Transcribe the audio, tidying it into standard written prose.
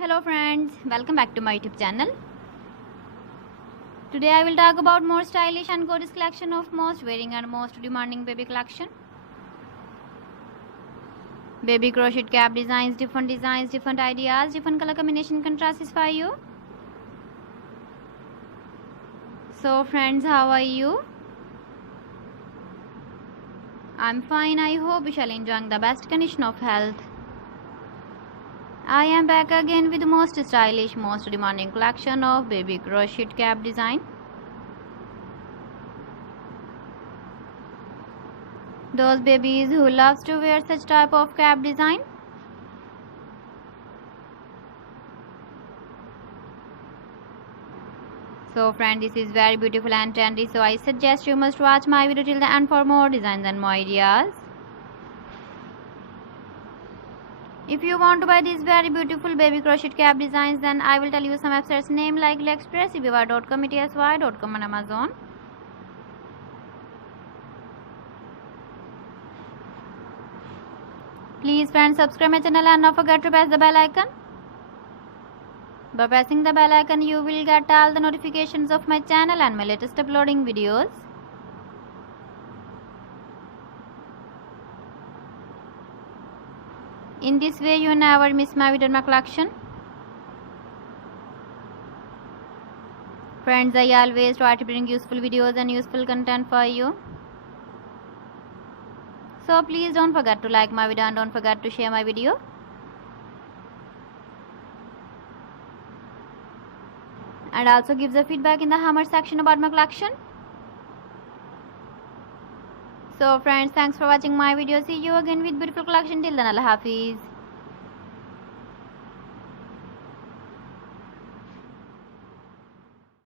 Hello friends, welcome back to my YouTube channel. Today I will talk about more stylish and gorgeous collection of most wearing and most demanding baby collection. Baby crochet cap designs, different ideas, different color combination can satisfy you. So friends, how are you? I'm fine. I hope you shall enjoy the best condition of health. I am back again with the most stylish, most demanding collection of baby crochet cap design. Those babies who loves to wear such type of cap design. So friend, this is very beautiful and trendy, so I suggest you must watch my video till the end for more designs and more ideas. If you want to buy these very beautiful baby crochet cap designs, then I will tell you some websites name like AliExpress, eBay.com, etsy.com and Amazon. Please friends, subscribe my channel and don't forget to press the bell icon. By pressing the bell icon, you will get all the notifications of my channel and my latest uploading videos. In this way, you never miss my video or my collection. Friends, I always try to bring useful videos and useful content for you. So please don't forget to like my video and don't forget to share my video. And also give the feedback in the comment section about my collection. So friends, thanks for watching my video. See you again with beautiful collection. Till then, Allah Hafiz.